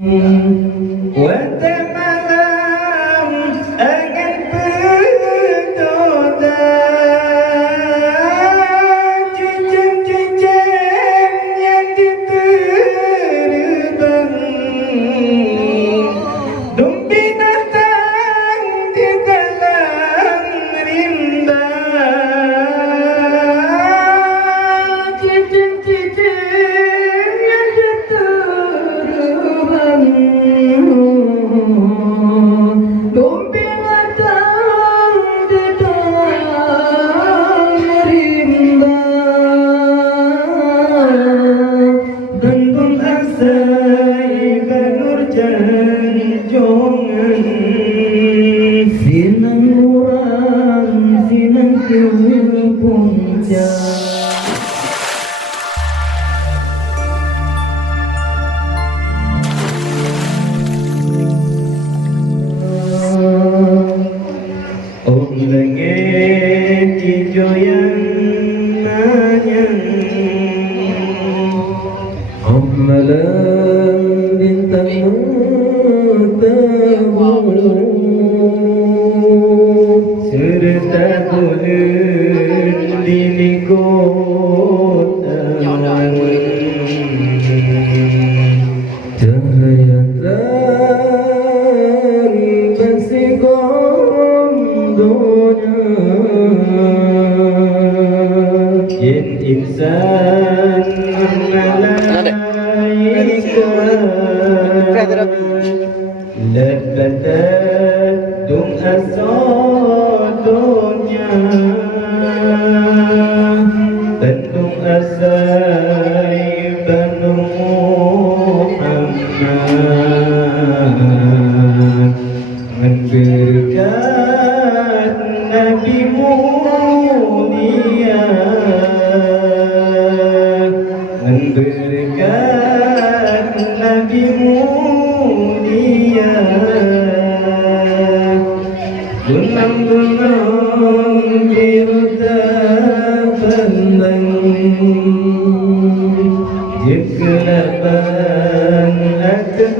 Malam akan bertoda, cincin-cincin yang diterbang, dumpi datang di dalam rimba, cincin-cincin yang diterbang, dumpi datang di dalam rimba, bandung asai banur janjongan, sinang urang sinang tiupunca. Om langit hijau yang nanyang, Om malam bintang bertabur, serta bulan di kota, cahaya terang bersikom dunia, yen insan malaikat lebat dung asodonya, bandung asai bandung Muhammad, berkat Nabi mulia, berkat Nabi mulia, gunung-gunung biru terbentang, kegelapan akan